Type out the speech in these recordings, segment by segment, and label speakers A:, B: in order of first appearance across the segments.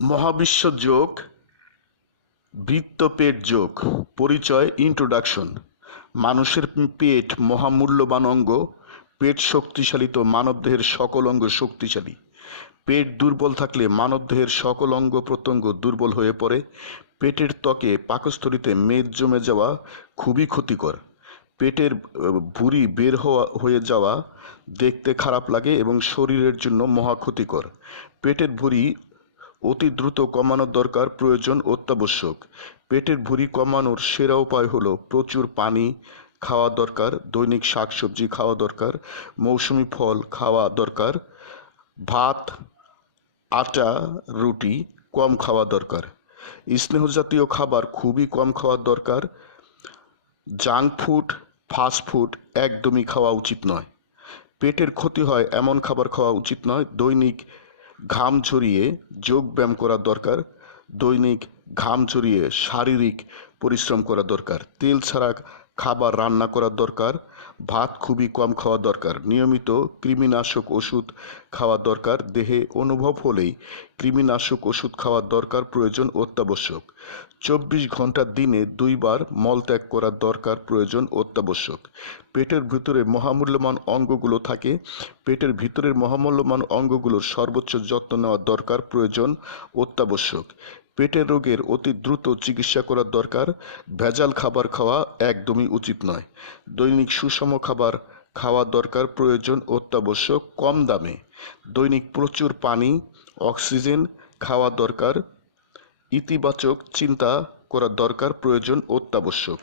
A: মহাবিশ্ব যোগ, বৃত্তপেট যোগ, পরিচয় ইন্ট্রোডাকশন মানুষের পেট মহামূল্যবান অঙ্গ, পেট শক্তিশালী তো মানবদেহের সকল অঙ্গ শক্তিশালী। পেট দুর্বল থাকলে মানবদেহের সকল অঙ্গ প্রত্যঙ্গ দুর্বল হয়ে পড়ে। পেটের ত্বকে পাকস্থলিতে মেদ জমে যাওয়া খুবই ক্ষতিকর। পেটের ভুঁড়ি বের হওয়া, হয়ে যাওয়া দেখতে খারাপ লাগে এবং শরীরের জন্য মহা ক্ষতিকর। পেটের ভুঁড়ি অতি দ্রুত কমানোর দরকার প্রয়োজন অত্যাবশ্যক। পেটের ভুঁড়ি কমানোর সেরা উপায় হলো প্রচুর পানি খাওয়া দরকার, দৈনিক শাকসবজি খাওয়া দরকার, মৌসুমি ফল খাওয়া দরকার, ভাত, আটা, রুটি কম খাওয়া দরকার। স্নেহজাতীয় খাবার খুবই কম খাওয়া দরকার। জাঙ্ক ফুড, ফাস্ট ফুড একদমই খাওয়া উচিত নয়। পেটের ক্ষতি হয় এমন খাবার খাওয়া উচিত নয়, দৈনিক ঘাম ঝরিয়ে যোগ ব্যায়াম করা দরকার, দৈনিক ঘাম ঝরিয়ে শারীরিক পরিশ্রম করা দরকার, তেল ছাড়া খাবার রান্না করার দরকার ভাত খুবই কম খাওয়া দরকার। নিয়মিত কৃমিনাশক ওষুধ খাওয়া দরকার। দেহে অনুভব হলেই কৃমিনাশক ওষুধ খাওয়া দরকার প্রয়োজন অত্যাবশ্যক। চব্বিশ ঘণ্টা দিনে দুইবার মলত্যাগ করা দরকার প্রয়োজন অত্যাবশ্যক। পেটের ভিতরে মহামূল্যবান অঙ্গগুলো থাকে। পেটের ভিতরের মহামূল্যবান অঙ্গগুলোর সর্বোচ্চ যত্ন নেওয়া দরকার প্রয়োজন অত্যাবশ্যক। পেটের রোগের অতি দ্রুত চিকিৎসা করার দরকার। ভেজাল খাবার খাওয়া একদমই উচিত নয়। দৈনিক সুষম খাবার খাওয়া দরকার প্রয়োজন অত্যাবশ্যক কম দামে। দৈনিক প্রচুর পানি, অক্সিজেন খাওয়া দরকার। ইতিবাচক চিন্তা করা দরকার প্রয়োজন অত্যাবশ্যক।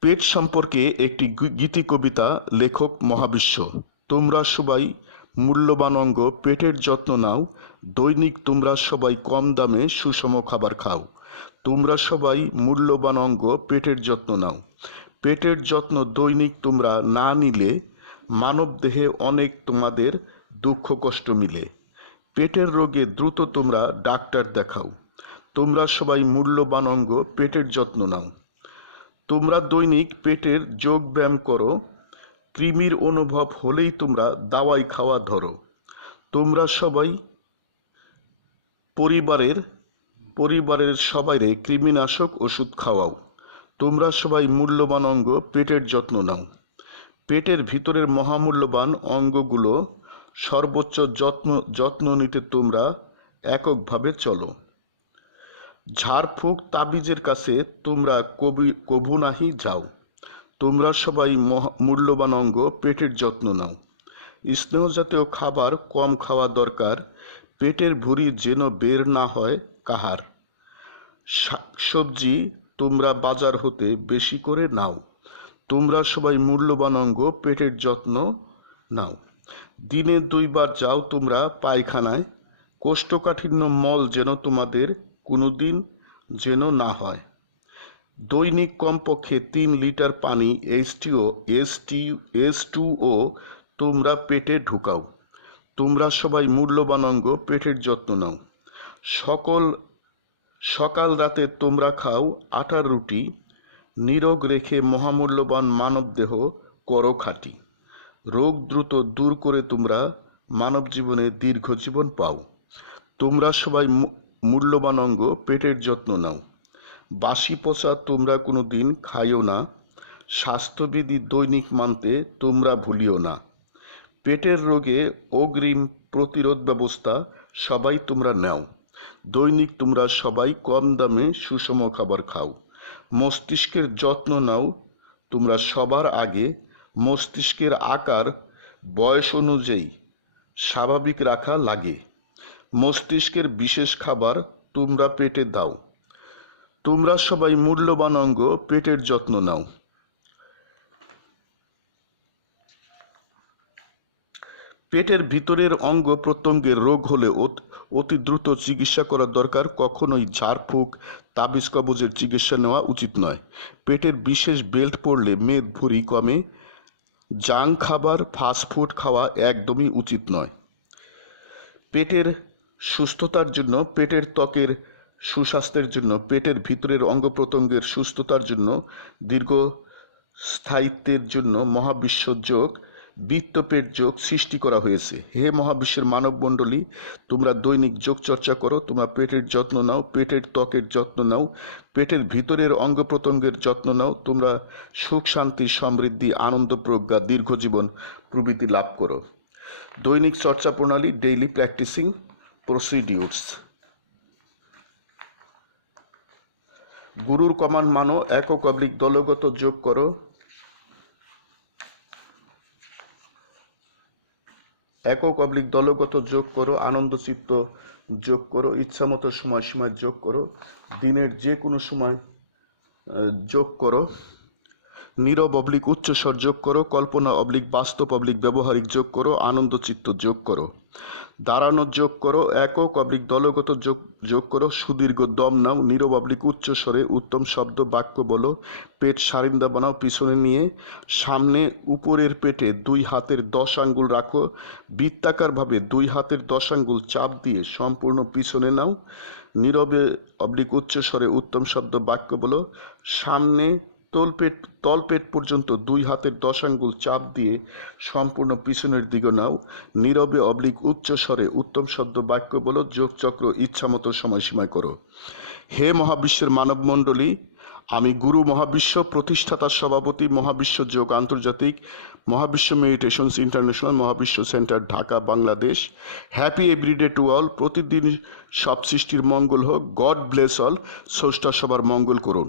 A: পেট সম্পর্কে একটি গীতি কবিতা, লেখক মহাবিশ্ব। তোমরা সবাই মূল্যবান অঙ্গ, পেটের যত্ন নাও। দৈনিক তোমরা সবাই কম দামে সুষম খাবার খাও। তোমরা সবাই মূল্যবান অঙ্গ, পেটের যত্ন নাও। পেটের যত্ন দৈনিক তোমরা না নিলে মানব দেহে অনেক তোমাদের দুঃখ কষ্ট মিলে। পেটের রোগে দ্রুত তোমরা ডাক্তার দেখাও। তোমরা সবাই মূল্যবান অঙ্গ, পেটের যত্ন নাও। তোমরা দৈনিক পেটের যোগ ব্যায়াম করো। কৃমির অনুভব হলেই তোমরা দাওয়াই খাওয়া ধরো। তোমরা সবাই পরিবারের পরিবারের সবাইরে কৃমিনাশক ওষুধ খাওয়াও। তোমরা সবাই মূল্যবান অঙ্গ, পেটের যত্ন নাও। পেটের ভিতরের মহামূল্যবান অঙ্গগুলো সর্বোচ্চ যত্ন যত্ন নিতে তোমরা এককভাবে চলো। ঝাড়ফুঁক তাবিজের কাছে তোমরা কবি, কভু নাহি যাও। তোমরা সবাই মূল্যবান অঙ্গ, পেটের যত্ন নাও। স্নেহজাতীয় খাবার কম খাওয়া দরকার, পেটের ভুঁড়ি যেন বের না হয় কাহার। শাকসবজি তোমরা বাজার হতে বেশি করে নাও। তোমরা সবাই মূল্যবান অঙ্গ, পেটের যত্ন নাও। দিনে দুইবার যাও তোমরা পায়খানায়। কোষ্ঠকাঠিন্য মল যেন তোমাদের কোনোদিন যেন না হয়। দৈনিক কমপক্ষে তিন লিটার পানি এইচ টিও এস টি ও তোমরা পেটে ঢুকাও। তোমরা সবাই মূল্যবান অঙ্গ, পেটের যত্ন নাও। সকল, সকাল রাতে তোমরা খাও আটার রুটি, নিরোগ রেখে মহামূল্যবান মানবদেহ করো খাঁটি। রোগ দ্রুত দূর করে তোমরা মানব জীবনে দীর্ঘ জীবন পাও। তোমরা সবাই মূল্যবান অঙ্গ, পেটের যত্ন নাও। বাসি পচা তোমরা কোনো দিন খাইও না। স্বাস্থ্যবিধি দৈনিক মানতে তোমরা ভুলিও না। পেটের রোগে অগ্রিম প্রতিরোধ ব্যবস্থা সবাই তোমরা নাও। দৈনিক তোমরা সবাই কম দামে সুষম খাবার খাও। মস্তিষ্কের যত্ন নাও। তোমরা সবার আগে মস্তিষ্কের আকার, বয়স অনুযায়ী স্বাভাবিক রাখা লাগে। মস্তিষ্কের বিশেষ খাবার তোমরা পেটে দাও। তোমরা সবাই মূল্যবান অঙ্গ, পেটের যত্ন নাও। পেটের ভিতরের অঙ্গ প্রত্যঙ্গের রোগ হলে অত- দ্রুত চিকিৎসা করা দরকার। কখনোই ঝাড়ফুঁক তাবিজ, কবজের চিকিৎসা নেওয়া উচিত নয়। পেটের বিশেষ বেল্ট পড়লে মেদ ভুঁড়ি কমে। জাঙ্ক খাবার ফাস্টফুড খাওয়া একদমই উচিত নয়। পেটের সুস্থতার জন্য পেটের ত্বকের সুস্বাস্থ্যের জন্য, পেটের ভিতরের অঙ্গ প্রত্যঙ্গের সুস্থতার জন্য, দীর্ঘ স্থায়িত্বের জন্য মহাবিশ্ব যোগ বৃত্তপেট যোগ সৃষ্টি করা হয়েছে। হে মহাবিশ্বের মানব মণ্ডলী তোমরা দৈনিক যোগ চর্চা করো, তোমরা পেটের যত্ন নাও, পেটের ত্বকের যত্ন নাও, পেটের ভিতরের অঙ্গ প্রত্যঙ্গের যত্ন নাও, তোমরা সুখ, শান্তি, সমৃদ্ধি, আনন্দ, প্রজ্ঞা দীর্ঘজীবন প্রভৃতি লাভ করো। দৈনিক চর্চা প্রণালী ডেইলি প্র্যাকটিসিং প্রসিডিউরস গুরুর কমান মানো, একক অবলিক দলগত যোগ করো। একক অবলিক দলগত যোগ করো, আনন্দচিত্ত যোগ করো, ইচ্ছামতো সময় যোগ করো, দিনের যে কোনো সময় যোগ করো। নীরব অবলিক উচ্চস্বর যোগ করো, কল্পনা অবলিক বাস্তব অবলিক ব্যবহারিক যোগ করো আনন্দচিত্ত যোগ করো। দাঁড়ানো যোগ করো, একক অবলিক দলগত যোগ যোগ করো, সুদীর্ঘ দম নাও, নীরব অবলিক উচ্চ স্বরে উত্তম শব্দ বাক্য বলো, পেট সারিন্দা বানাও, পিছনে নিয়ে, সামনে উপরের পেটে দুই হাতের দশ আঙ্গুল রাখো, বৃত্তাকারভাবে দুই হাতের দশ আঙ্গুল চাপ দিয়ে সম্পূর্ণ পিছনে নাও, নীরবে অবলিক উচ্চ স্বরে উত্তম শব্দ বাক্য বলো, সামনে তলপেট তলপেট পর্যন্ত দুই হাতের দশ আঙ্গুল চাপ দিয়ে সম্পূর্ণ পিছনের দিকে নাও। নীরবে অবলিক উচ্চ স্বরে উত্তম শব্দ বাক্য বলো, যোগচক্র ইচ্ছামতো সময়সীমায় করো। হে মহাবিশ্বের মানব মণ্ডলী আমি গুরু মহাবিশ্ব প্রতিষ্ঠাতার সভাপতি মহাবিশ্ব যোগ আন্তর্জাতিক, মহাবিশ্ব মেডিটেশনস ইন্টারন্যাশনাল, মহাবিশ্ব centre Dhaka, Bangladesh. Happy everyday to all. প্রতিদিন সব সৃষ্টির মঙ্গল হোক। God bless all. স্রষ্টা সবার মঙ্গল করুন।